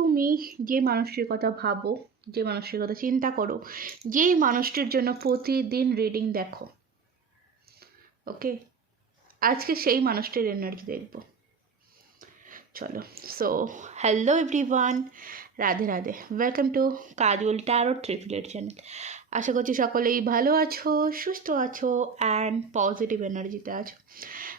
তুমি যে মানুষটির কথা ভাবো, যে মানুষটির কথা চিন্তা করো, যেই মানুষটির জন্য প্রতিদিন রিডিং দেখো, ওকে, আজকে সেই মানুষটির এনার্জি দেখব। চলো, so hello everyone, Radhe Radhe, welcome to Kajal tarot triplet channel. আশা করছি সকলেই ভালো আছো, সুস্থ আছো অ্যান্ড পজিটিভ এনার্জিতে আছো।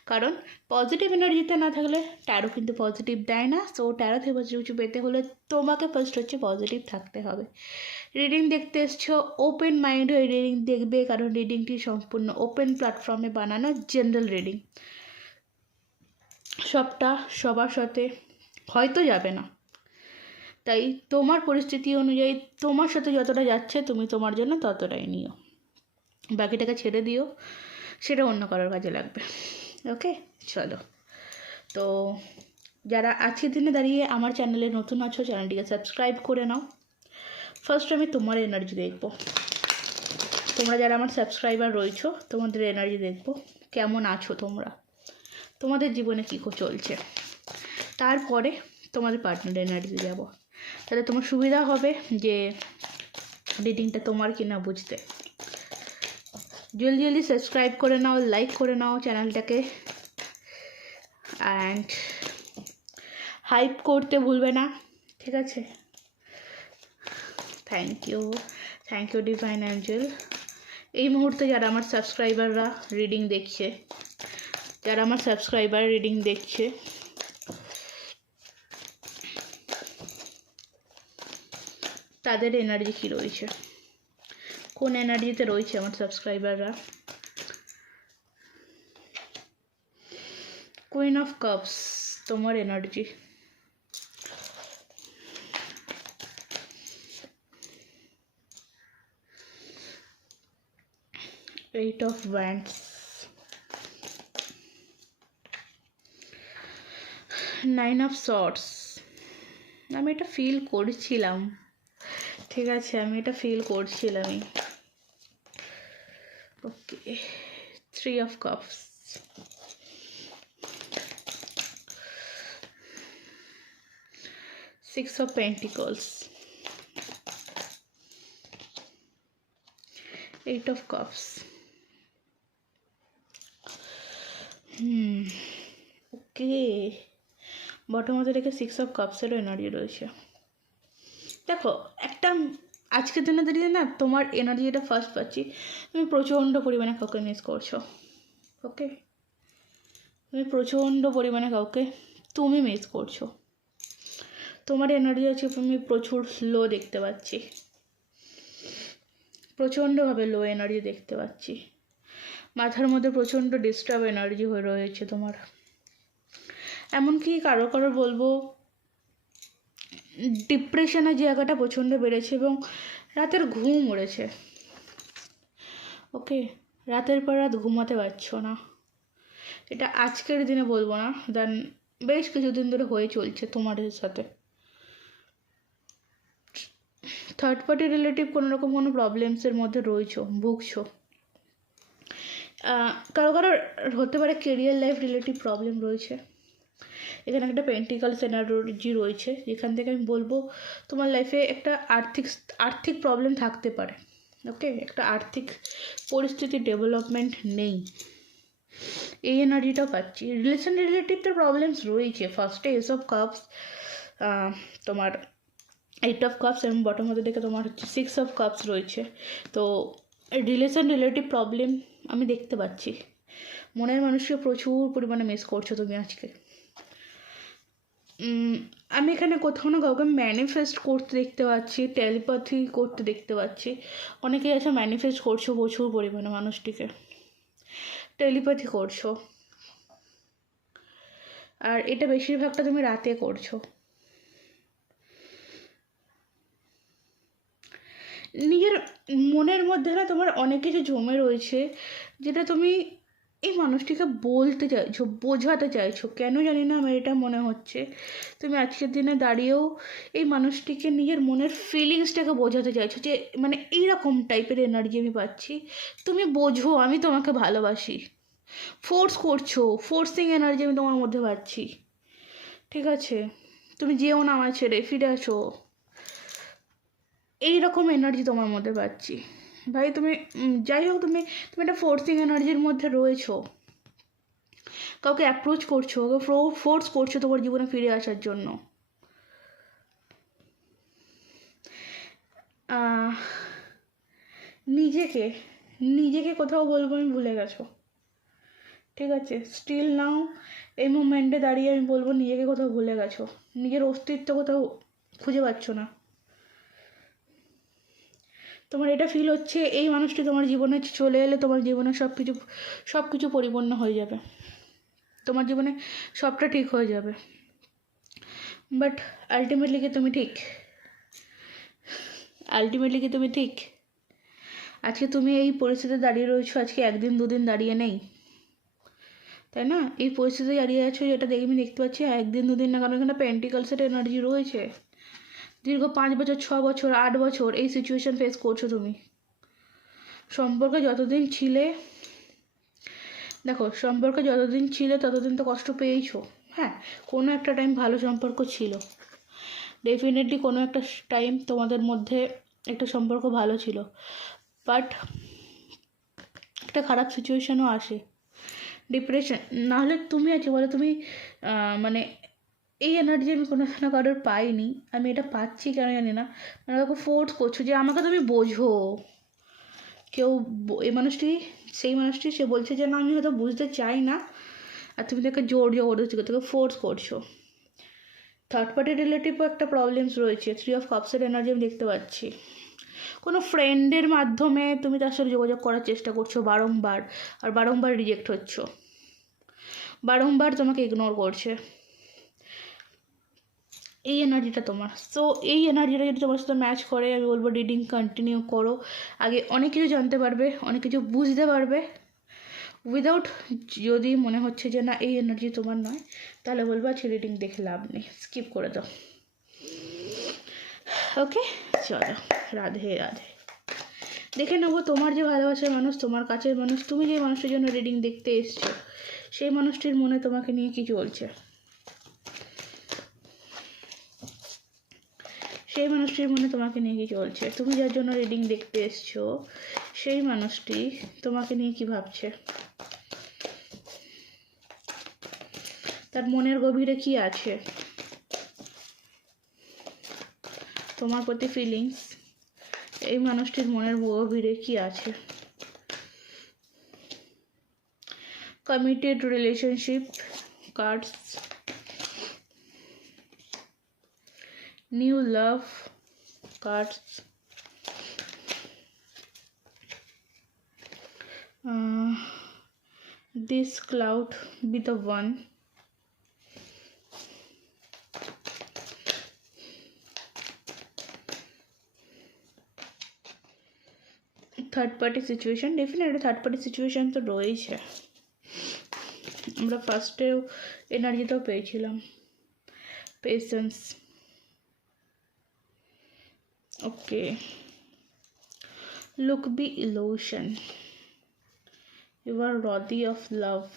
কারণ পজিটিভ এনার্জিতে না থাকলে ট্যারো কিন্তু পজিটিভ দেয় না। সো ট্যারো থেকে কিছু পেতে হলে তোমাকে ফার্স্ট হচ্ছে পজিটিভ থাকতে হবে। রিডিং দেখতে এসছো, ওপেন মাইন্ড হয়ে রিডিং দেখবে, কারণ রিডিংটি সম্পূর্ণ ওপেন প্ল্যাটফর্মে বানানো জেনারেল রিডিং। সবটা সবার সাথে হয়তো যাবে না, তাই তোমার পরিস্থিতি অনুযায়ী তোমার সাথে যতটা যাচ্ছে তুমি তোমার জন্য ততটাই নিও, বাকিটাকে ছেড়ে দিও, সেটা অন্য কারোর কাজে লাগবে। ওকে, চলো। তো যারা আজকের দিনে দাঁড়িয়ে আমার চ্যানেলে নতুন আছো, চ্যানেলটিকে সাবস্ক্রাইব করে নাও। ফার্স্ট আমি তোমার এনার্জি দেখব। তোমরা যারা আমার সাবস্ক্রাইবার রয়েছো, তোমাদের এনার্জি দেখব, কেমন আছো তোমরা, তোমাদের জীবনে কী চলছে। তারপরে তোমাদের পার্টনারের এনার্জি যাব, তাহলে তোমার সুবিধা হবে যে রিডিংটা তোমার কিনা বুঝতে। জলদি জলদি সাবস্ক্রাইব করে নাও, লাইক করে নাও চ্যানেলটাকে, অ্যান্ড হাইপ করতে ভুলবে না, ঠিক আছে? Thank you divine angel. এই মুহূর্তে যারা আমার সাবস্ক্রাইবাররা রিডিং দেখছে, যারা আমার সাবস্ক্রাইবার রিডিং দেখছে, তাদের এনার্জি কী রয়েছে, কোন এনার্জিতে রয়েছে আমার সাবস্ক্রাইবাররা। কুইন অফ কাপস তোমার energy, eight of wands, nine of swords. আমি এটা ফিল করছিলাম, ঠিক আছে, আমি এটা ফিল করছিলামই। Okay, three of cups, six of pentacles, eight of cups. Okay, bottom হাতে রেখে সিক্স অফ কাপসেরও এনার্জি রয়েছে। দেখো, একটা আজকের দিনে দাঁড়িয়ে না তোমার এনার্জি যেটা ফার্স্ট পাচ্ছি, তুমি প্রচণ্ড পরিমাণে কাউকে মিস করছো। ওকে, তুমি প্রচণ্ড পরিমাণে কাউকে তুমি মিস করছো। তোমার এনার্জি আছে, তুমি প্রচুর লো দেখতে পাচ্ছি, প্রচণ্ডভাবে লো এনার্জি দেখতে পাচ্ছি। মাথার মধ্যে প্রচণ্ড ডিস্টার্ব এনার্জি হয়ে রয়েছে তোমার। এমনকি কারো বলবো ডিপ্রেশনের জায়গাটা প্রচণ্ড বেড়েছে এবং রাতের ঘুম উড়েছে। ওকে, রাতের পর রাত ঘুমাতে পারছো না। এটা আজকের দিনে বলবো না, দেন বেশ কিছুদিন ধরে হয়ে চলছে তোমাদের সাথে। থার্ড পার্টি রিলেটিভ কোনো রকম কোনো প্রবলেমসের মধ্যে রয়েছো, ভুগছো। কারো হতে পারে কেরিয়ার লাইফ রিলেটিভ প্রবলেম রয়েছে। এখানে একটা পেন্টিকালস এনার্জি রয়েছে, যেখান থেকে আমি বলবো তোমার লাইফে একটা আর্থিক প্রবলেম থাকতে পারে। ওকে, একটা আর্থিক পরিস্থিতি ডেভেলপমেন্ট নেই, এই এনার্জিটাও পাচ্ছি। রিলেশন রিলেটিভদের প্রবলেমস রয়েছে। ফার্স্টে এস অফ কাপস, তোমার এইট অফ কাপস এবং বটম হাতে দেখে তোমার হচ্ছে সিক্স অফ কাপস রয়েছে। তো রিলেশন রিলেটিভ প্রবলেম আমি দেখতে পাচ্ছি। মনের মানুষকে প্রচুর পরিমাণে মিস করছো তুমি আজকে। আমি এখানে কোথাও না কাউকে ম্যানিফেস্ট করতে দেখতে পাচ্ছি, টেলিপ্যাথি করতে দেখতে পাচ্ছি। অনেকেই আছে ম্যানিফেস্ট করছো প্রচুর পরিমাণে মানুষটিকে, টেলিপ্যাথি করছো, আর এটা বেশিরভাগটা তুমি রাতে করছো। নিজের মনের মধ্যে না তোমার অনেক কিছু জমে রয়েছে, যেটা তুমি এই মানুষটিকে বলতে চাইছো, বোঝাতে চাইছো। কেন জানি না আমার এটা মনে হচ্ছে তুমি আজকের দিনে দাঁড়িয়েও এই মানুষটিকে নিজের মনের ফিলিংসটাকে বোঝাতে চাইছো, যে মানে এইরকম টাইপের এনার্জি আমি পাচ্ছি, তুমি বোঝো আমি তোমাকে ভালোবাসি। ফোর্স করছো, ফোর্সিং এনার্জি আমি তোমার মধ্যে পাচ্ছি, ঠিক আছে? তুমি যেও না আমার ছেড়ে, ফিরে আসো, এইরকম এনার্জি তোমার মধ্যে পাচ্ছি ভাই। তুমি যাই হোক, তুমি তুমি একটা ফোর্সিং এনার্জির মধ্যে রয়েছো, কাউকে অ্যাপ্রোচ করছো, কাউকে ফোর্স করছো তোমার জীবনে ফিরে আসার জন্য। নিজেকে নিজেকে কোথাও বলবো আমি ভুলে গেছো, ঠিক আছে? স্টিল নাও এই মুমেন্টে দাঁড়িয়ে আমি বলবো নিজেকে কোথাও ভুলে গেছো, নিজের অস্তিত্ব কোথাও খুঁজে পাচ্ছ না। তোমার এটা ফিল হচ্ছে এই মানুষটি তোমার জীবনে চলে এলে তোমার জীবনে সব কিছু পরিপূর্ণ হয়ে যাবে, তোমার জীবনে সবটা ঠিক হয়ে যাবে। বাট আলটিমেটলি কি তুমি ঠিক? আলটিমেটলি কি তুমি ঠিক? আজকে তুমি এই পরিস্থিতিতে দাঁড়িয়ে রয়েছো, আজকে একদিন দুদিন দাঁড়িয়ে নেই, তাই না? এই পরিস্থিতিতে দাঁড়িয়ে আছো, যেটা দেখে আমি দেখতে পাচ্ছি একদিন দুদিন না, কারণ এখানে পেন্টিকলসের এনার্জি রয়েছে। দীর্ঘ 5 বছর, 6 বছর, 8 বছর এই সিচুয়েশন ফেস করছো তুমি। সম্পর্কে যতদিন ছিলে, দেখো, সম্পর্কে যতদিন ছিলে ততদিন তো কষ্ট পেয়েইছো। হ্যাঁ, কোনো একটা টাইম ভালো সম্পর্ক ছিল, ডেফিনেটলি কোনো একটা টাইম তোমাদের মধ্যে একটা সম্পর্ক ভালো ছিল, বাট একটা খারাপ সিচুয়েশনও আসে, ডিপ্রেশন। নাহলে তুমি আছে বলে তুমি মানে এই এনার্জি আমি কোনো না কারোর পাইনি, আমি এটা পাচ্ছি কেন জানি না। মানে ওকে ফোর্স করছো যে আমাকে তুমি বোঝো। কেউ এই মানুষটি, সেই মানুষটি, সে বলছে যে না আমি হয়তো বুঝতে চাই না, আর তুমি তাকে জোর জবরদস্তি তোকে ফোর্স করছো। থার্ড পার্টি রিলেটিভও একটা প্রবলেমস রয়েছে, 3 অফ কাপসের এনার্জি আমি দেখতে পাচ্ছি। কোনো ফ্রেন্ডের মাধ্যমে তুমি তার সাথে যোগাযোগ করার চেষ্টা করছো বারংবার, আর বারংবার রিজেক্ট হচ্ছ, বারংবার তোমাকে ইগনোর করছে। এই এনার্জিটা তোমার। সো এই এনার্জিটা যদি তোমার সাথে ম্যাচ করে, আমি বলবো রিডিং কন্টিনিউ করো। আগে অনেক কিছু জানতে পারবে, অনেক কিছু বুঝতে পারবে। উইদাউট, যদি মনে হচ্ছে যে না এই এনার্জি তোমার নয়, তাহলে বলবো আজকে রিডিং দেখে লাভ নেই, স্কিপ করে দাও। ওকে, চলো, রাধে রাধে। দেখে নেবো তোমার যে ভালোবাসার মানুষ, তোমার কাছের মানুষ, তুমি যে মানুষটির জন্য রিডিং দেখতে এসছো, সেই মানুষটির মনে তোমাকে নিয়ে কি চলছে, সেই মানুষটির মনে তোমাকে নিয়ে কি চলছে। তুমি যার জন্য রিডিং দেখতে এসছো, সেই মানুষটি তোমাকে নিয়ে কি ভাবছে, তার মনের গভীরে কি আছে, তোমার প্রতি ফিলিংস, এই মানুষটির মনের গভীরে কি আছে। Committed relationship cards, new love cards, this cloud be the one, third party situation, definitely third party situation তো রয়েছে, আমরা ফার্স্টেও এনার্জিটাও পেয়েছিলাম। Patience, okay, look be illusion, you are worthy of love,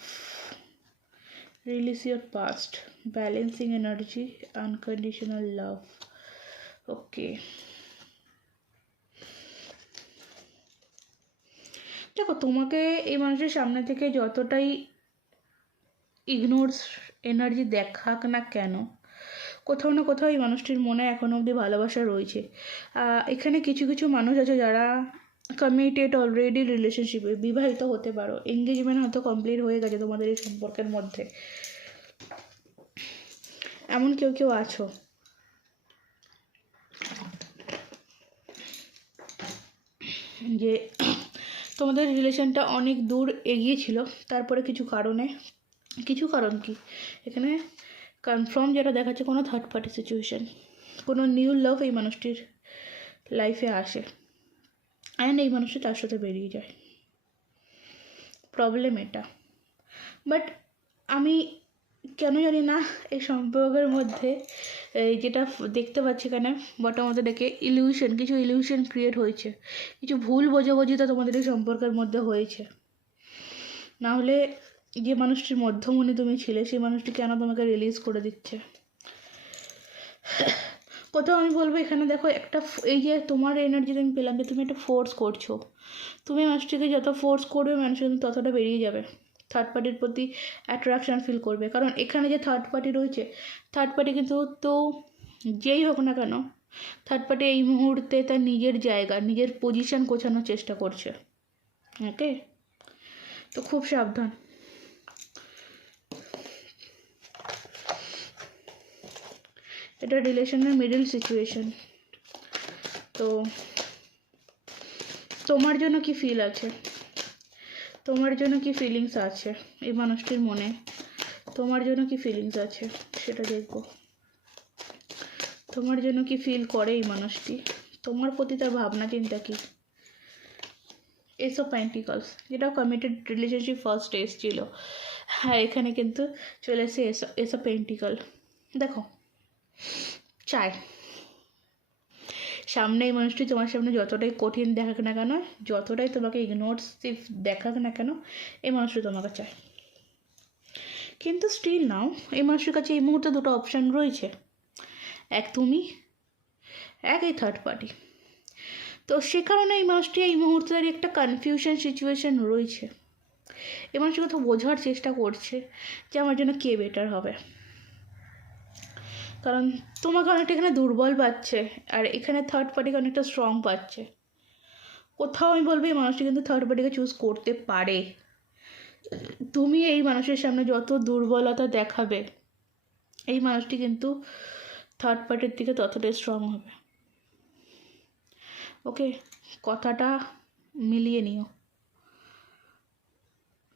release your past, balancing energy, unconditional love, okay। দেখো, তোমাকে এই মানুষের সামনে থেকে যতটাই ইগনোরস এনার্জি দেখাক না কেন, কোথাও না কোথাও এই মানুষটির মনে এখনো অবধি ভালোবাসা রয়েছে। এখানে কিছু কিছু মানুষ আছে যারা কমিটেড অলরেডি রিলেশনশিপে, বিবাহিত হতে পারো, এঙ্গেজমেন্ট হয়তো কমপ্লিট হয়ে গেছে তোমাদের এই সম্পর্কের মধ্যে, এমন কেউ কেউ আছো। যে তোমাদের রিলেশনটা অনেক দূর এগিয়েছিল, তারপরে কিছু কারণ কি এখানে কনফার্ম যেটা দেখাচ্ছে, কোনো থার্ড পার্টি সিচুয়েশন, কোনো নিউ লাভ এই মানুষটির লাইফে আসে, অ্যান্ড এই মানুষটি তার সাথে বেরিয়ে যায়। প্রবলেম এটা। বাট আমি কেন জানি না এই সম্পর্কের মধ্যে যেটা দেখতে পাচ্ছি এখানে বটার মধ্যে ডেকে কিছু ইলিউশন ক্রিয়েট হয়েছে, কিছু ভুল বোঝাবুঝি তো তোমাদের এই সম্পর্কের মধ্যে হয়েছে। না হলে যে মানুষটির মধ্যমণি তুমি ছিলে, সেই মানুষটি কেন তোমাকে রিলিজ করে দিচ্ছে? কোথাও আমি বলবো এখানে দেখো একটা এই যে তোমার এনার্জিতে আমি পেলাম যে তুমি একটা ফোর্স করছো, তুমি মানুষটিকে যত ফোর্স করবে মানুষ কিন্তু ততটা বেরিয়ে যাবে, থার্ড পার্টির প্রতি অ্যাট্রাকশান ফিল করবে। কারণ এখানে যে থার্ড পার্টি রয়েছে, থার্ড পার্টি কিন্তু তো যেই হোক না কেন, থার্ড পার্টি এই মুহূর্তে তার নিজের জায়গা, নিজের পজিশন গোছানোর চেষ্টা করছে। ওকে, তো খুব সাবধান। এটা রিলেশনের মিডল সিচুয়েশন। তো তোমার জন্য কি ফিল আছে, তোমার জন্য কি ফিলিংস আছে এই মানুষটির মনে, তোমার জন্য কি ফিলিংস আছে সেটা দেখবো। তোমার জন্য কি ফিল করে এই মানুষটি, তোমার প্রতি তার ভাবনা চিন্তা কি। এস অফ পেন্টিকলস, যেটা কমিটেড রিলেশনশিপ ফার্স্ট এসেছিল, হ্যাঁ এখানে কিন্তু চলে এসে এস অফ পেন্টিকল। দেখো চাই সামনে এই মানুষটি তোমার সামনে যতটাই কঠিন দেখাক না কেন, যতটাই তোমাকে ইগনোরসিভ দেখাক না কেন, এই মানুষটি তোমাকে চায়। কিন্তু স্টিল নাও এই মানুষের কাছে এই মুহূর্তে দুটো অপশান রয়েছে, এক তুমি, এক এই থার্ড পার্টি। তো সে কারণে এই মানুষটি এই মুহূর্তে একটা কনফিউশন সিচুয়েশন রয়েছে। এই মানুষটি কোথাও বোঝার চেষ্টা করছে যে আমার জন্য কে বেটার হবে, কারণ তোমাকে অনেকটা এখানে দুর্বল পাচ্ছে আর এখানে থার্ড পার্টিকে অনেকটা স্ট্রং পাচ্ছে। কোথাও আমি বলবো এই মানুষটি কিন্তু থার্ড পার্টিকে চুজ করতে পারে। তুমি এই মানুষের সামনে যত দুর্বলতা দেখাবে, এই মানুষটি কিন্তু থার্ড পার্টির দিকে ততটাই স্ট্রং হবে। ওকে, কথাটা মিলিয়ে নিও।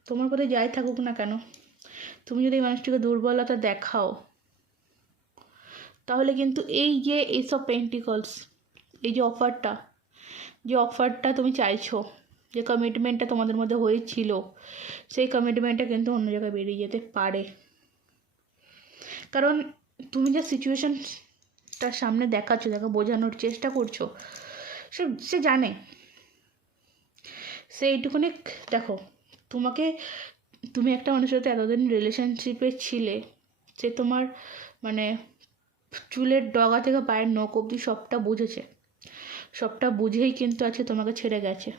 তোমার প্রতি যাই থাকুক না কেন, তুমি যদি এই মানুষটিকে দুর্বলতা দেখাও, তাহলে কিন্তু এই যে এস অফ পেন্টিকলস, এই যে অফারটা তুমি চাইছো, যে কমিটমেন্টটা তোমাদের মধ্যে হয়েছিল, সেই কমিটমেন্টটা কিন্তু অন্য জায়গায় বেরিয়ে যেতে পারে। কারণ তুমি যে সিচুয়েশনটার সামনে দেখাচ্ছ, দেখো বোঝানোর চেষ্টা করছো, সে জানে, সে এইটুকুনি। দেখো তুমি একটা মানুষের সাথে এতদিন রিলেশনশিপে ছিলে, সে তোমার মানে চুলের ডগা থেকে পায়ের নখ অবধি সবটা বুঝেছে, সবটা বুঝেই কিন্তু আজকে তোমাকে ছেড়ে গেছে।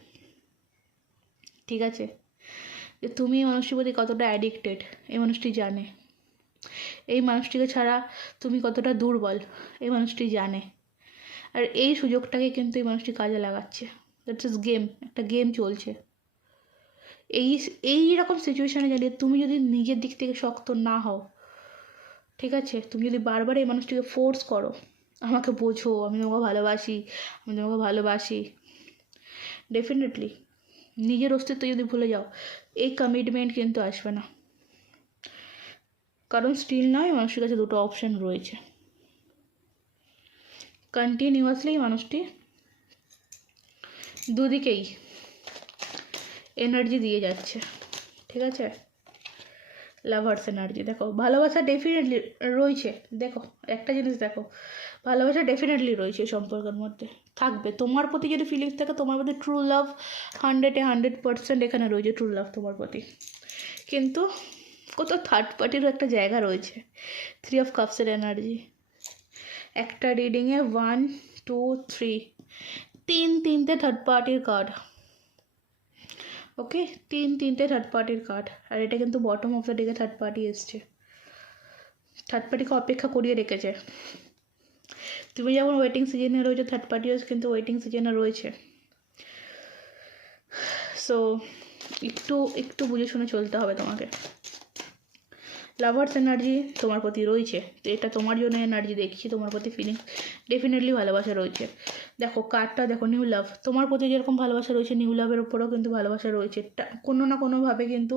ঠিক আছে, যে তুমি এই মানুষটির প্রতি কতটা অ্যাডিক্টেড এই মানুষটি জানে, এই মানুষটিকে ছাড়া তুমি কতটা দুর্বল এই মানুষটি জানে। আর এই সুযোগটাকে কিন্তু এই মানুষটি কাজে লাগাচ্ছে। দ্যাটস ইজ গেম, একটা গেম চলছে। এই রকম সিচুয়েশানে দাঁড়িয়ে তুমি যদি নিজের দিক থেকে শক্ত না হও, ঠিক আছে, তুমি যদি বারবার এই মানুষটিকে ফোর্স করো, আমাকে বোঝো, আমি তোমাকে ভালোবাসি, ডেফিনেটলি নিজের অস্তিত্ব যদি ভুলে যাও, এই কমিটমেন্ট কিন্তু আসবে না। কারণ স্টিল নয়, মানুষের কাছে দুটো অপশান রয়েছে। কন্টিনিউয়াসলি মানুষটি দুদিকেই এনার্জি দিয়ে যাচ্ছে। ঠিক আছে, লাভার্স এনার্জি। দেখো ভালোবাসা ডেফিনেটলি রয়েছে, দেখো একটা জিনিস দেখো, ভালোবাসা ডেফিনেটলি রয়েছে সম্পর্কের মধ্যে, থাকবে। তোমার প্রতি যদি ফিলিংস থাকে, তোমার প্রতি ট্রু লাভ 100% এখানে রয়েছে, ট্রু লাভ তোমার প্রতি। কিন্তু কোথাও থার্ড পার্টিরও একটা জায়গা রয়েছে, 3 অফ কাপসের এনার্জি। একটা রিডিংয়ে 1 2 3 তিনটে থার্ড পার্টির কার্ড। ওকে, তিনটে থার্ড পার্টির কার্ড। আর এটা কিন্তু বটম অফ দ্য ডেকে থার্ড পার্টি এসছে, থার্ড পার্টিকে অপেক্ষা করিয়ে রেখেছে। তুমি যেমন ওয়েটিং সিজনে রয়েছে, থার্ড পার্টিও কিন্তু ওয়েটিং সিজনে রয়েছে। সো একটু বুঝে শুনে চলতে হবে তোমাকে। লাভার্স এনার্জি তোমার প্রতি রয়েছে, তো এটা তোমার জন্য এনার্জি দেখছি, তোমার প্রতি ফিলিংস ডেফিনেটলি ভালোবাসা রয়েছে। দেখো কার্ডটা দেখো, নিউ লাভ। তোমার প্রতি যেরকম ভালোবাসা রয়েছে, নিউ লাভের উপরেও কিন্তু ভালোবাসা রয়েছে। কোনো না কোনোভাবে কিন্তু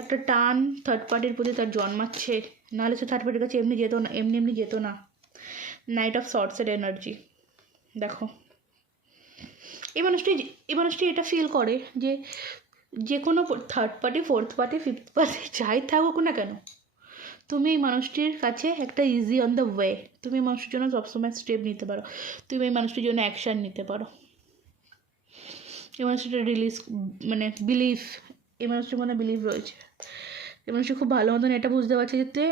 একটা টান থার্ড পার্টির প্রতি তার জন্মাচ্ছে, নাহলে সে থার্ড পার্টির কাছে এমনি যেত না। নাইট অফ সর্টসের এনার্জি দেখো, এই মানুষটি এটা ফিল করে যে কোনো third party, fourth party, fifth party যাই থাকুক না কেন, তুমি এই মানুষটির কাছে একটা ইজি অন দ্য ওয়ে। তুমি এই মানুষটির জন্য সবসময় স্টেপ নিতে পারো, তুমি এই মানুষটির জন্য অ্যাকশান নিতে পারো। এই মানুষটির বিলিফ, এই মানুষটির মনে বিলিভ রয়েছে। এই মানুষটি খুব ভালো মতন এটা বুঝতে পারছে যে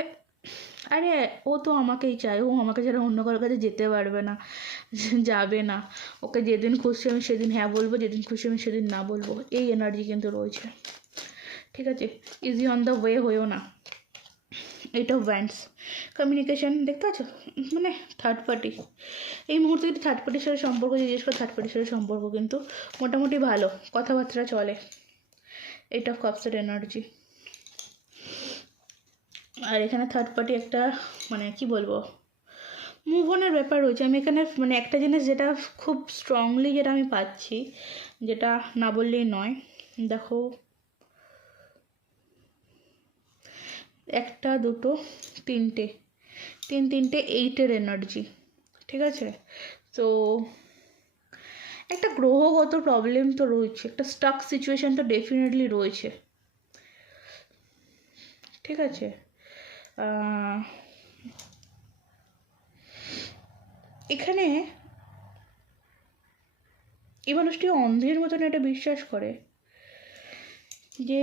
আরে ও তো আমাকেই চায়, ও আমাকে ছাড়া অন্য কারোর কাছে যেতে পারবে না, যাবে না। ওকে যেদিন খুশি আমি সেদিন হ্যাঁ বলবো, যেদিন খুশি আমি সেদিন না বলবো, এই এনার্জি কিন্তু রয়েছে। ঠিক আছে, ইজি অন দ্য ওয়ে হয়েও না। এইট অফ ওয়ান্ডস, কমিউনিকেশন দেখতে পাচ্ছ, মানে থার্ড পার্টি। এই মুহূর্তে যদি থার্ড পার্টির সাথে সম্পর্ক জিজ্ঞেস করো, থার্ড পার্টির সাথে সম্পর্ক কিন্তু মোটামুটি ভালো, কথাবার্তা চলে। এইট অফ কাপসের এনার্জি। আর এখানে থার্ড পার্টি একটা মানে কি বলবো, মুভ অনের ব্যাপার রয়েছে। আমি এখানে মানে একটা জিনিস যেটা খুব স্ট্রংলি যেটা আমি পাচ্ছি, যেটা না বললেই নয়, দেখো একটা দুটো তিনটে, তিনটে এইটের এনার্জি। ঠিক আছে, তো একটা গ্রহগত প্রবলেম তো রয়েছে, একটা স্টাক সিচুয়েশান তো ডেফিনেটলি রয়েছে। ঠিক আছে, এখানে এই মানুষটি অন্ধের মতন একটা বিশ্বাস করে যে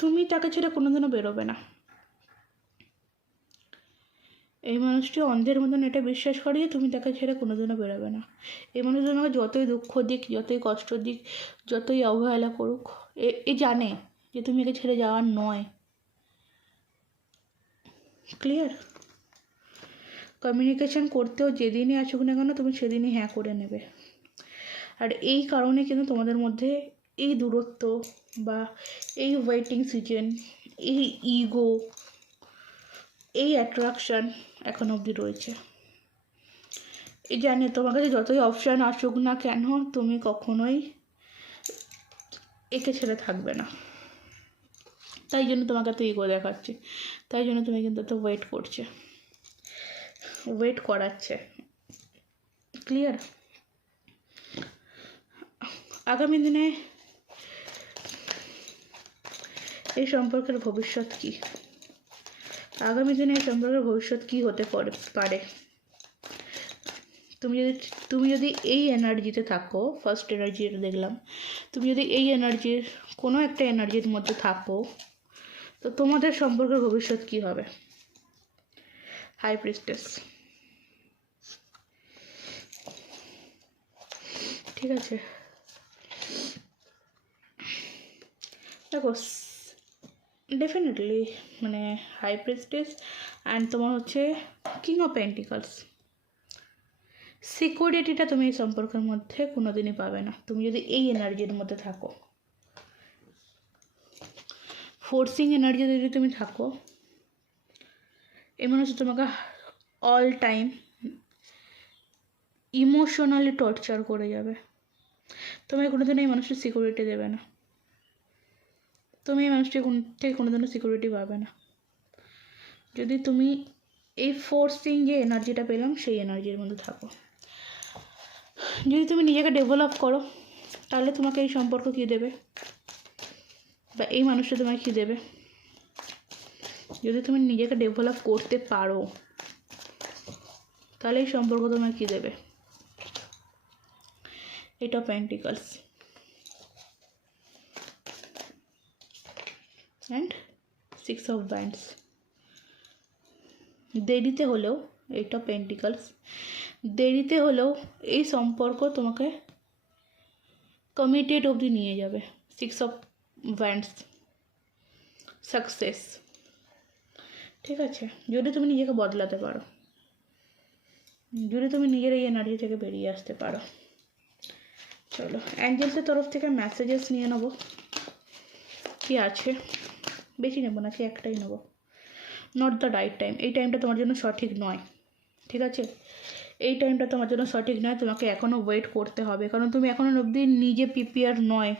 তুমি তাকে ছেড়ে কোনোদিনও বেরোবে না। এই মানুষটি অন্ধের মতন এটা বিশ্বাস করে যে তুমি তাকে ছেড়ে কোনোদিনও বেরোবে না। এই মানুষ তোমাকে যতই দুঃখ দিক, যতই কষ্ট দিক, যতই অবহেলা করুক, এ জানে যে তুমি একে ছেড়ে যাওয়ার নয়। ক্লিয়ার? কমিউনিকেশন করতেও যেদিনই আসুক না কেন তুমি সেদিনই হ্যাঁ করে নেবে। আর এই কারণে কিন্তু তোমাদের মধ্যে এই দূরত্ব বা এই ওয়েটিং সিজন, এই ইগো, এই অ্যাট্রাকশান এখন অবধি রয়েছে। এই জানি তোমার কাছে যতই অপশান আসুক না কেন তুমি কখনোই একে ছেড়ে থাকবে না। তাই জন্য তোমাকে তো ইগো দেখাচ্ছে, তাই জন্য তুমি কিন্তু তো ওয়েট করছে, ওয়েট করাচ্ছে। ক্লিয়ার? আগামী দিনে এই সম্পর্কের ভবিষ্যৎ কী? আগামী দিনে এই সম্পর্কের ভবিষ্যৎ কী হতে পারে? তুমি যদি এই এনার্জিতে থাকো, ফার্স্ট এনার্জি এটা দেখলাম, তুমি যদি এই এনার্জির কোনো একটা এনার্জির মধ্যে থাকো, তো তোমাদের সম্পর্কের ভবিষ্যৎ কী হবে? High priestess. ঠিক আছে, দেখো ডেফিনেটলি মানে হাই প্রিস্টেস অ্যান্ড তোমার হচ্ছে কিং অফ পেন্টিকলস। সিকিউরিটিটা তুমি এই সম্পর্কের মধ্যে কোনো দিনই পাবে না তুমি যদি এই এনার্জির মধ্যে থাকো। ফোর্সিং এনার্জিতে যদি তুমি থাকো, এই মানুষ তোমাকে অল টাইম ইমোশনালি টর্চার করে যাবে। তুমি কোনোদিন এই মানুষের সিকিউরিটি দেবে না, তুমি এই মানুষটি থেকে কোনোদিনও সিকিউরিটি পাবে না। যদি তুমি এই ফোর্সিং যে এনার্জিটা পেলাম সেই এনার্জির মধ্যে থাকো, যদি তুমি নিজেকে ডেভেলপ করো, তাহলে তোমাকে এই সম্পর্ক কী দেবে বা এই মানুষটা তোমায় কী দেবে? যদি তুমি নিজেকে ডেভেলপ করতে পারো, তাহলে এই সম্পর্ক তোমায় কী দেবে? Eight of pentacles and six of wands. দেরিতে হলেও, এইট অফ পেন্টিকলস, দেরিতে হলেও এই সম্পর্ক তোমাকে কমিটেড অবধি নিয়ে যাবে। Six of wands, success. ঠিক আছে, যদি তুমি নিজেকে বদলাতে পারো, যদি তুমি নিজের এই এনার্জি থেকে বেরিয়ে আসতে পারো। চলো অ্যাঞ্জেলসের তরফ থেকে মেসেজেস নিয়ে নেবো, কি আছে, বেশি নেবো না, কি একটাই নেবো। নট দ্য রাইট টাইম, এই টাইমটা তোমার জন্য সঠিক নয়। ঠিক আছে, এই টাইমটা তোমার জন্য সঠিক নয়, তোমাকে এখনও ওয়েট করতে হবে, কারণ তুমি এখনও অবধি নিজে প্রিপেয়ার নয়।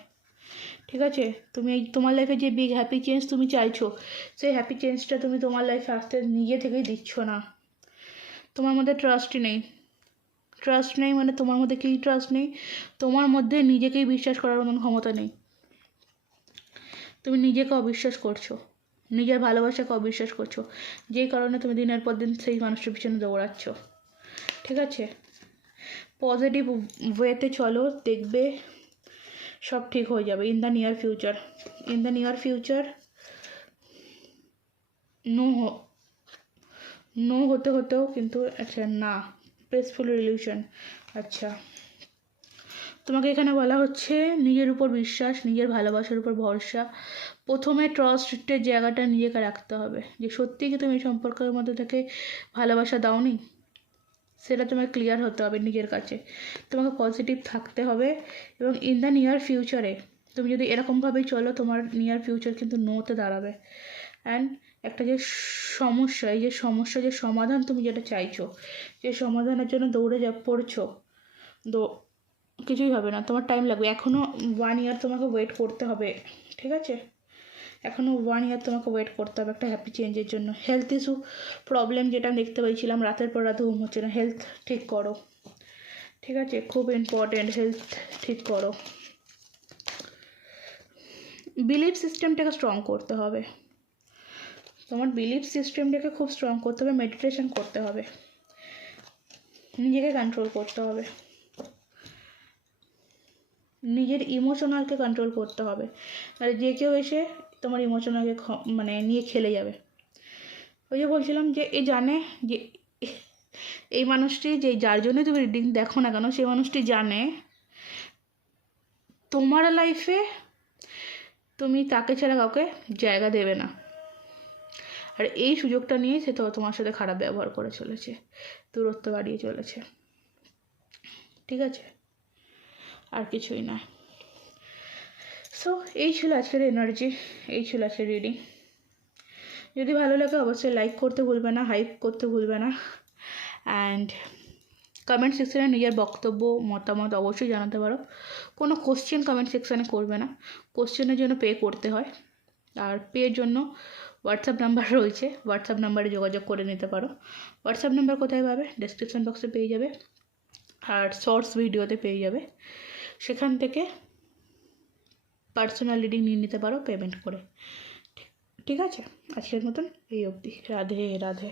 ঠিক আছে, তুমি এই তোমার লাইফে যে বিগ হ্যাপি চেঞ্জ তুমি চাইছো, সেই হ্যাপি চেঞ্জটা তুমি তোমার লাইফে আসতে নিজে থেকেই দিচ্ছ না। তোমার মধ্যে ট্রাস্টই নেই। ট্রাস্ট নেই মানে তোমার মধ্যে কী ট্রাস্ট নেই? তোমার মধ্যে নিজেকেই বিশ্বাস করার মতন ক্ষমতা নেই। তুমি নিজেকে অবিশ্বাস করছো, নিজের ভালোবাসাকে অবিশ্বাস করছো, যেই কারণে তুমি দিনের পর দিন সেই মানুষটার পিছনে দৌড়াচ্ছ। ঠিক আছে, পজিটিভ ওয়েতে চলো, দেখবে সব ঠিক হয়ে যাবে in the near future. In the near future no no হতে হতেও কিন্তু আচ্ছা না, পেসফুল রিলিউশন। আচ্ছা, তোমাকে এখানে বলা হচ্ছে নিজের উপর বিশ্বাস, নিজের ভালোবাসার উপর ভরসা। প্রথমে ট্রাস্টের জায়গাটা নিজেকে রাখতে হবে, যে সত্যিই কি তুমি এই সম্পর্কের মধ্যে থেকে ভালোবাসা দাওনি, সেটা তোমাকে ক্লিয়ার হতে হবে নিজের কাছে। তোমাকে পজিটিভ থাকতে হবে, এবং ইন দ্য নিয়ার ফিউচারে তুমি যদি এরকমভাবেই চলো, তোমার নিয়ার ফিউচার কিন্তু নোতে দাঁড়াবে। অ্যান্ড একটা যে সমস্যা, এই যে সমস্যা, যে সমাধান তুমি যেটা চাইছো, যে সমাধানের জন্য দৌড়ে পড়ছো, কিছুই হবে না, তোমার টাইম লাগবে। এখনও 1 ইয়ার তোমাকে ওয়েট করতে হবে, ঠিক আছে? এখনও 1 ইয়ার তোমাকে ওয়েট করতে হবে একটা হ্যাপি চেঞ্জের জন্য। হেলথ ইস্যু প্রবলেম যেটা দেখতে পেয়েছিলাম, রাতের পর রাতে ঘুম হচ্ছে না, হেলথ ঠিক করো, ঠিক আছে? খুব ইম্পর্টেন্ট, হেলথ ঠিক করো। বিলিফ সিস্টেমটাকে স্ট্রং করতে হবে, তোমার বিলিফ সিস্টেমটাকে খুব স্ট্রং করতে হবে, মেডিটেশন করতে হবে, নিজেকে কন্ট্রোল করতে হবে, নিজের ইমোশনালকে কন্ট্রোল করতে হবে। আর যে কেউ এসে তোমার ইমোশনালকে মানে নিয়ে খেলে যাবে। ওই যে বলছিলাম যে এ জানে যে এই মানুষটি, যে যার জন্য তুমি রিডিং দেখো না কেন, সেই মানুষটি জানে তোমার লাইফে তুমি তাকে ছাড়া কাউকে জায়গা দেবে না। আর এই সুযোগটা নিয়ে সে তো তোমার সাথে খারাপ ব্যবহার করে চলেছে, দূরত্ব বাড়িয়ে চলেছে, ঠিক আছে? আর কিছুই না। সো এই ছিল আজকের এনার্জি, এই ছিল আজকের রিডিং। যদি ভালো লাগে অবশ্যই লাইক করতে ভুলবে না, হাইপ করতে ভুলবে না, অ্যান্ড কমেন্ট সেকশানে নিজের বক্তব্য মতামত অবশ্যই জানাতে পারো। কোনো কোশ্চেন কমেন্ট সেকশানে করবে না, কোশ্চেনের জন্য পে করতে হয়। আর পের জন্য হোয়াটসঅ্যাপ নাম্বার রয়েছে, হোয়াটসঅ্যাপ নাম্বারে যোগাযোগ করে নিতে পারো। হোয়াটসঅ্যাপ নাম্বার কোথায় পাবে? ডেসক্রিপশন বক্সে পেয়ে যাবে, আর শর্টস ভিডিওতে পেয়ে যাবে। সেখান থেকে পার্সোনাল রিডিং নিয়ে নিতে পারো পেমেন্ট করে, ঠিক আছে? আজকের মতন এই অবধি। রাধে রাধে।